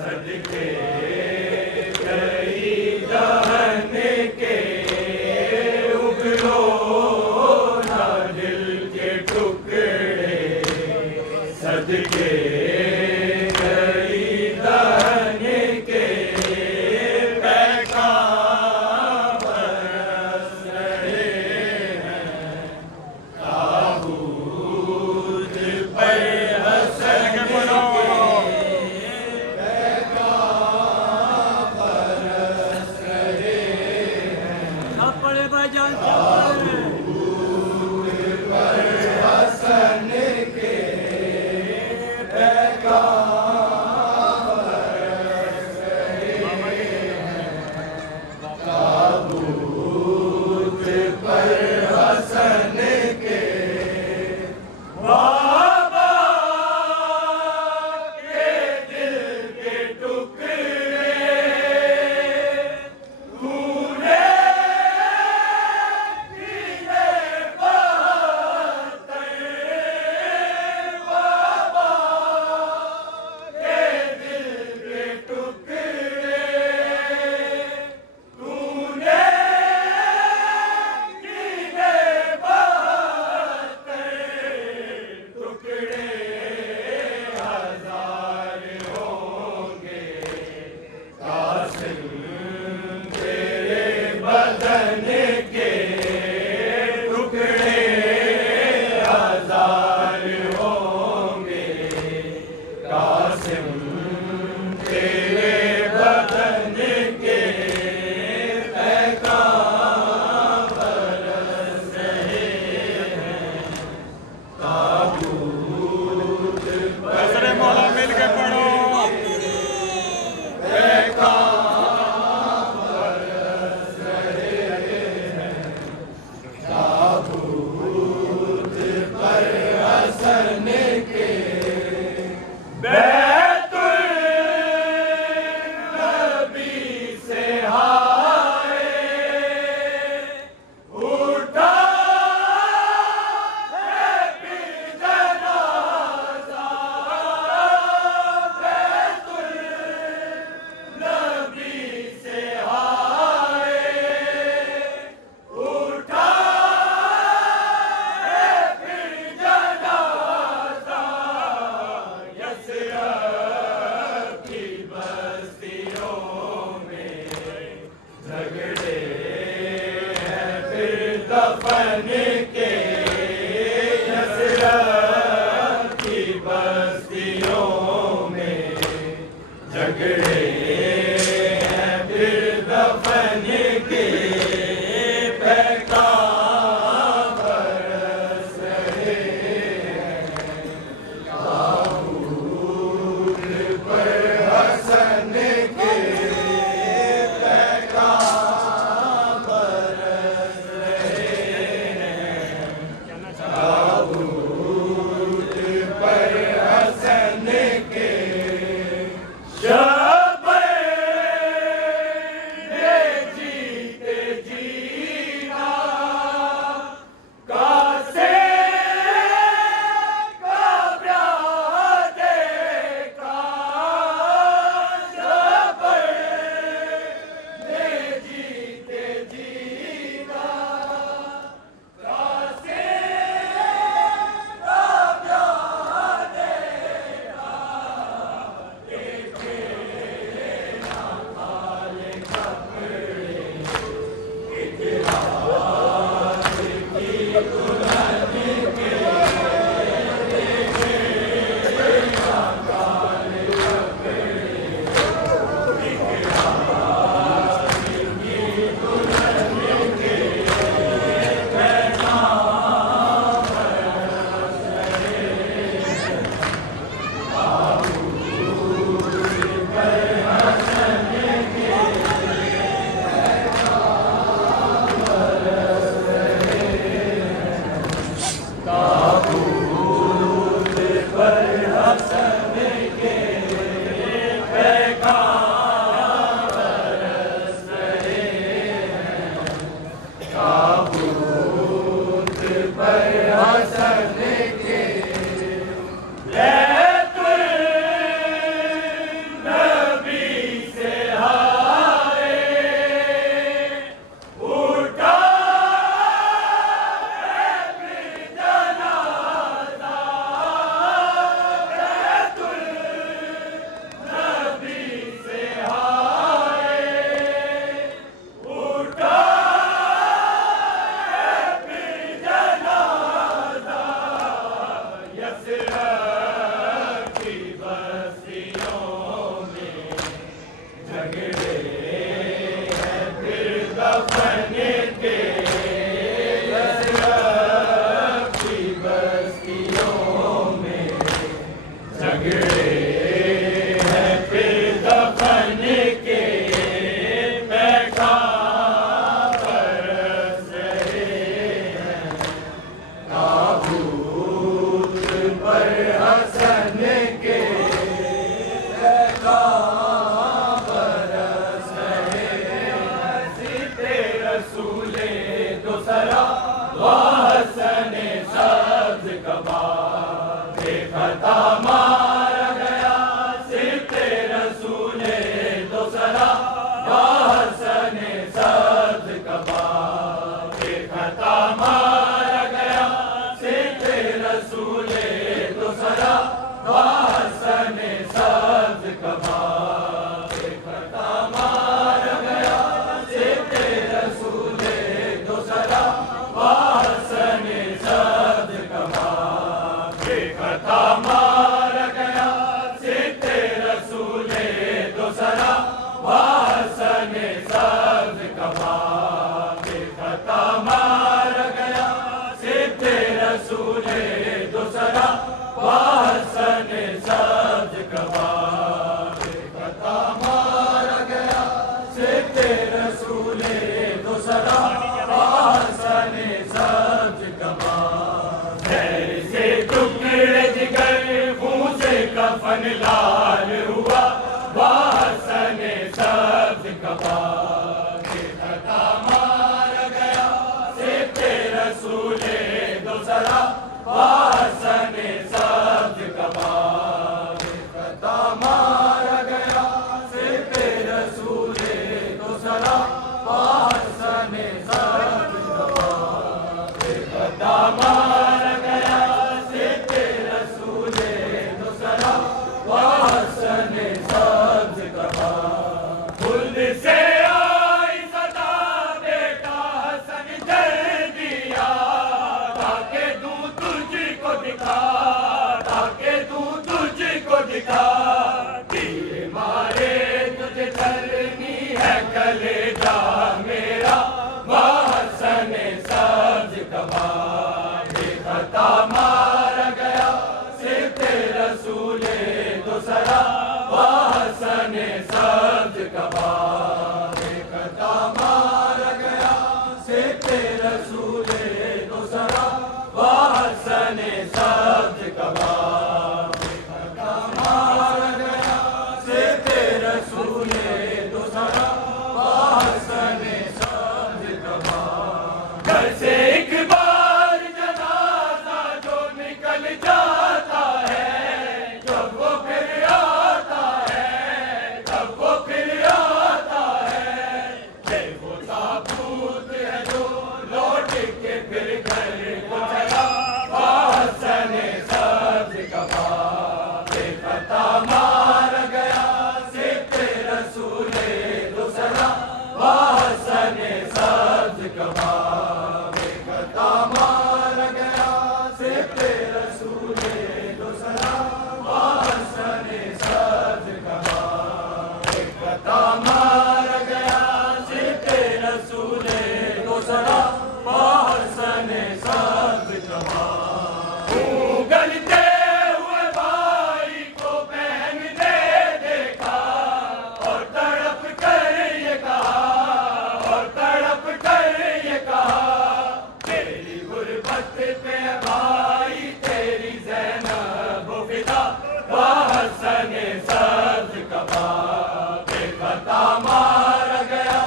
सदके गई दहन के उगलो ना दिल के टुकड़े सदके गई दहन के पैगाम बरस रहे हैं ताबूत पर हसन दफन के यसरत की बस्तियों में झगड़े हैं फिर दफन के पैगाम बरस रहे हैं ताबूत पर हसन के पैगाम बरस ताबूत पर हसन के दूसरा हसन सब्ज कबाब। जहर से टुकड़े जिगर खून से कफन लाल हुआ हसन सब्ज कबाब। बेखता मार गया सिपते रसूले दूसरा हसन सब्ज कबाब। बेखता मार गया सिपते रसूले दूसरा हसन सब्ज कबाब। बेखता मार गया सिपते रसूले दूसरा हसन सब्ज कबाब। खुद से आई सदा बेटा हसन जल दिया ताके दूं तुझको दिखा, ताके दूं तुझको दिखा। तीर मारे तुझे चलनी है कलेजा मेरा हसन सब्ज कबाब। बेखता मार गया सिपते रसूले दूसरा हसन सब्ज कबाब। बेखता मार गया सिपते रसूले दूसरा हसन सब्ज कबाब। बेखता मार गया सिपते रसूले दूसरा हसन सब्ज कबाब। घर से एक बार जनाजा जो निकल जाता है, जब वो फिर आता है, जब वो फिर आता है। ये वो ताबूत है जो लौट के फिर घर को चला हसन सब्ज कबाब। बेखता मार गया सिपते रसूले दूसरा हसन सब्ज कबाब। बेखता मार गया सिपते रसूले दूसरा हसन सब्ज कबाब। बेखता मार गया सिपते रसूले दूसरा हसन सब्ज कबाब। गलते हुए भाई को बहन ने देखा और तड़प कर ये कहा, और तड़प कर ये कहा। तेरी गुर्बत पे भाई तेरी ज़ैनब फिदा हसन सब्ज कबाब। बेखता मार गया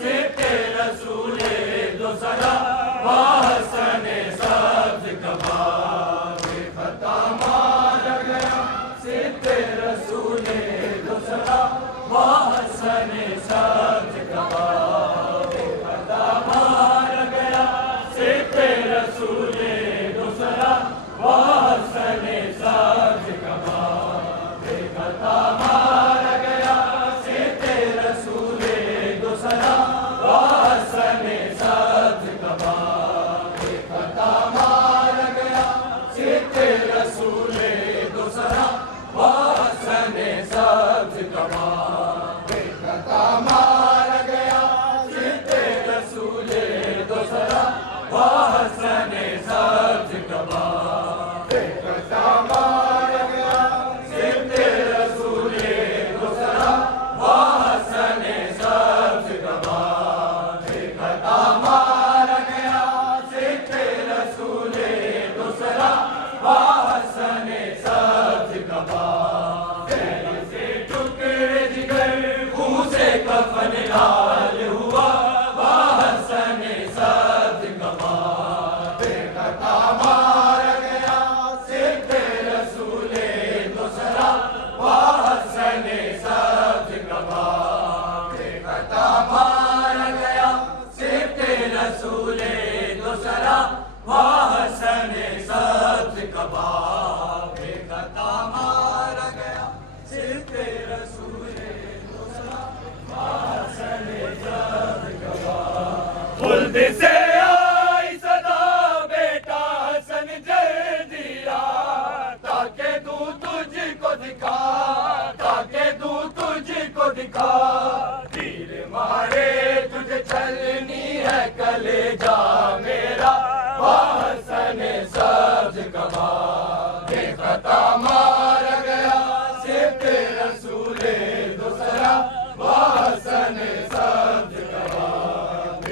सिपते रसूले दूसरा हसन सब्ज कबाब। बेखता मार गया सिपते रसूले दूसरा हसन सब्ज कबाब। बेखता मार गया सिपते रसूले दूसरा हसन सब्ज कबाब। बेखता मार गया सिपते रसूले दूसरा हसन सब्ज कबाब। बेखता मार गया सिपते रसूले दूसरा हसन सब्ज कबाब। बेखता मार गया सिपते रसूले दूसरा हसन सब्ज कबाब। बेखता मार गया सिपते रसूले दूसरा हसन सब्ज कबाब। बेखता मार गया सिपते रसूले दूसरा हसन सब्ज कबाब। जहर से टुकड़े जिगर खून से कफन लाल हुआ हसन सब्ज कबाब। बेखता मार गया सिपते रसूले दूसरा हसन सब्ज कबाब। बेखता मार गया सिपते रसूले दूसरा हसन सब्ज कबाब। बेखता मार गया सिपते रसूले दूसरा हसन सब्ज कबाब। खुद से आई सदा बेटा हसन जल दिया ताके दूं तुझको दिखा, ताके दूं तुझको दिखा। तीर मारे तुझे चलनी है कलेजा मेरा हसन सब्ज कबाब। बेखता मार गया सिपते रसूले दूसरा हसन सब्ज कबाब।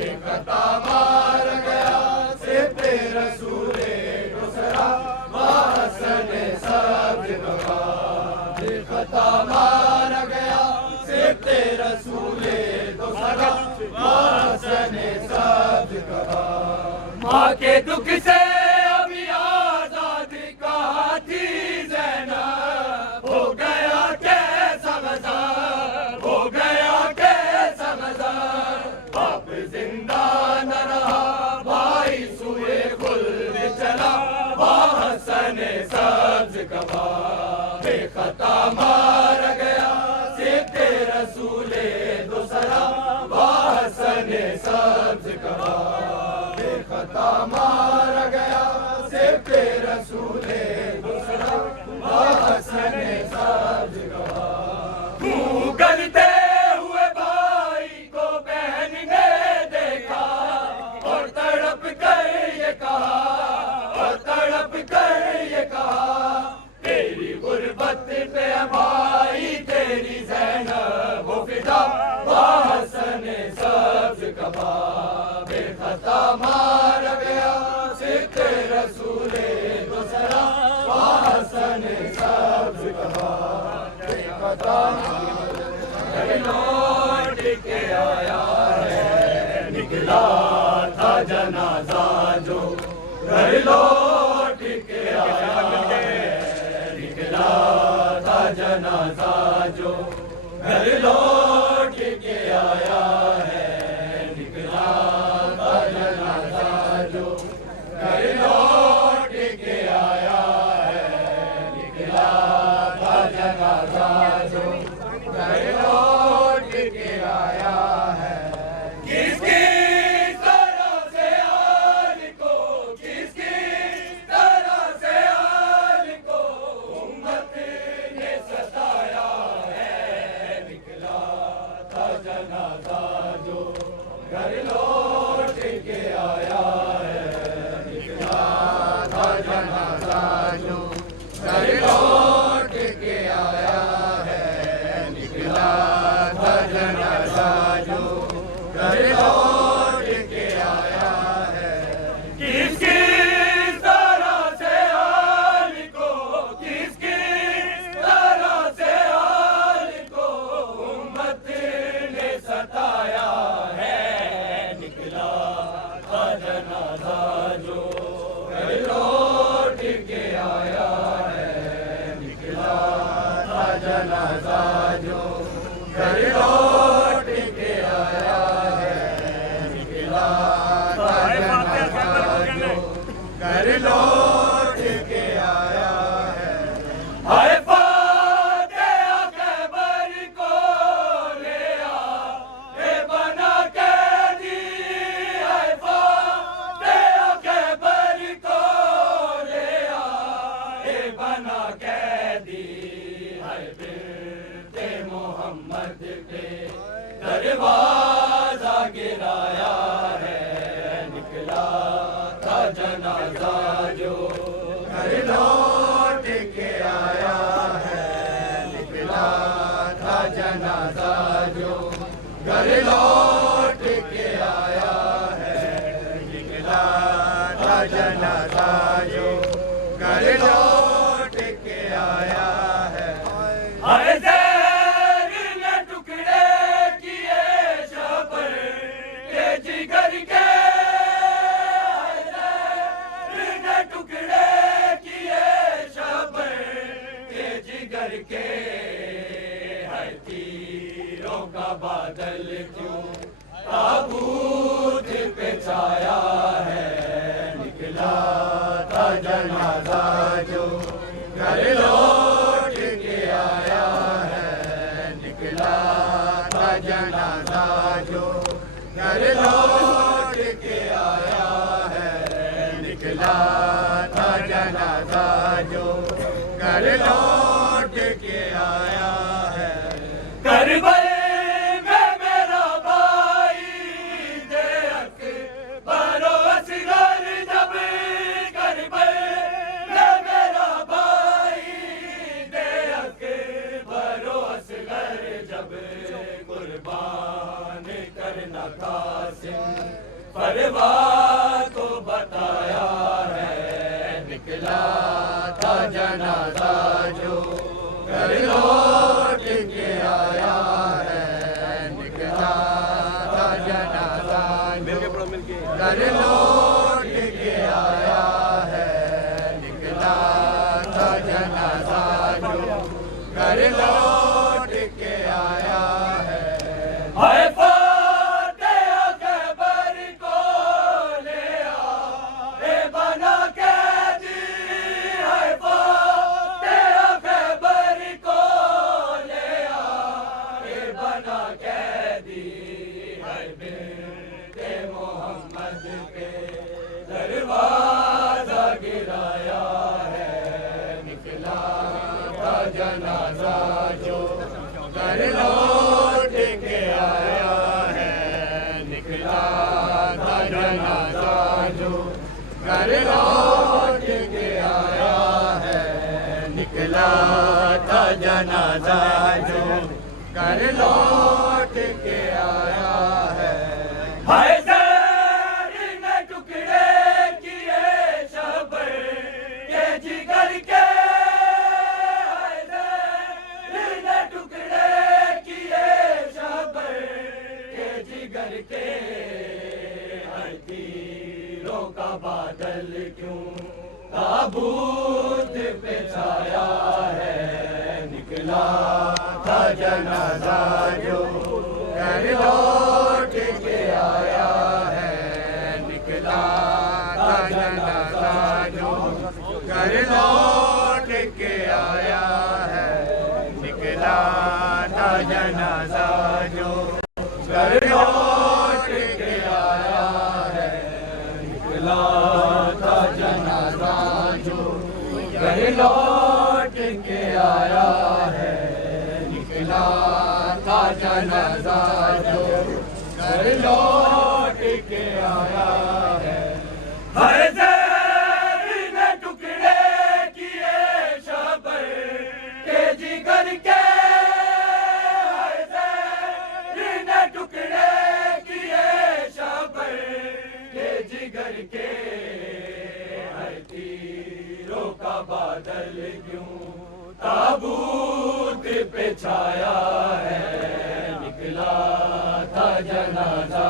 दुख से अभी आजाद कहाँ थी ज़ैनब, हो गया कैसा मज़ार, हो गया कैसा मज़ार। अब जिंदा न रहा भाई सूए खुल्द चला, हसन सब्ज कबा बेखता मार गया सिद्दे रसूले दूसरा, हसन सब्ज कबा बेखता मार गया सिद्दे रसूले दूसरा, हसन सब्ज कबा। मुँह गलते हुए भाई को बहन ने देखा और तड़प कर ये कहा, और तड़प कर ये कहा, तेरी गुर्बत पे भाई तेरी ज़ैनब हो फिदा, हसन सब्ज कबा बेखता मार गया सिद्दे रसूले दूसरा, हसन सब्ज कबा बेखता लौट के आया है, निकला था जनाजा जो घर लौट के आया है, निकला था जनाजा जो घर लौट के आया है, निकला था जनाजा जो घर लौट के आया है, निकला था जनाजा जो घर लौट के आया है। किसकी तरह से आल को, किसकी तरह से आल को उम्मत ने सताया है, निकला था जनाजा जो घर लौट के आया है, निकला था जनाजा जो घर लौट के आया है, निकला था जनाजा जो घर लौट के आया है। किसकी तरह से आल को, किसकी तरह से आल को उम्मत ने सताया है, निकला था जनाजा जो घर लौट के आया है, निकला था जनाजा जो घर लौट के आया है, निकला था जनाजा जो घर लौट के आया है। हाय फातिहा खैबर को ले आ, ए बना कैदी, हाय फातिहा खैबर को ले आ, ए बना कैदी, हाय बिरते मोहम्मद पे दरवाजा गिराया है, निकला था जनाजा जो घर लौट के आया है, निकला था जनाजा जो घर लौट के आया है, निकला था जनाजा जो घर लौट के आया है। हाय ज़ैर ने टुकड़े किए शबर के जिगर के, हाय ज़ैर ने टुकड़े किए शबर के जिगर के, हाय तीरों का बादल क्यों ताबूत पे छाया है, निकला था जनाजा जो घर लौट के आया है, निकला था जनाजा जो घर लौट के आया है, निकला था जनाजा जो घर लौट के आया है। करबल में मेरा भाई दे अकबर असगर जब, करबल में मेरा भाई दे अकबर असगर जब, कुर्बान करना कासिम परवाह को बताया है, निकला था जनाजा जो घर लौट के आया है, निकला था जनाजा घर लौट के ना कैदी है बिन्ते मोहम्मद के दरवाजा गिराया है, निकला था जनाजा जो घर लौट के आया है, निकला था जनाजा जो घर लौट के आया है, निकला था जनाजा जो घर लौट के आया है। हैदर ने टुकड़े किए शबर के जिगर के, हैदर ने टुकड़े किए शबर के जिगर के, हर तीरों का बादल क्यों ताबूत पे छाया है, निकला था जनाजा जो घर लौट के आया है, निकला था जनाजा जो घर लौट के आया है, निकला था जनाजा जो घर लौट के आया है, निकला था जनाजा जो घर लौट के आया है, निकला था जनाजा जो घर लौट के आया है। हैदर ने टुकड़े किए शबर के जिगर के, हैदर ने टुकड़े किए शबर के जिगर के, हर तीरों का बादल क्यों ताबूत पे छाया है, निकला था जनाजा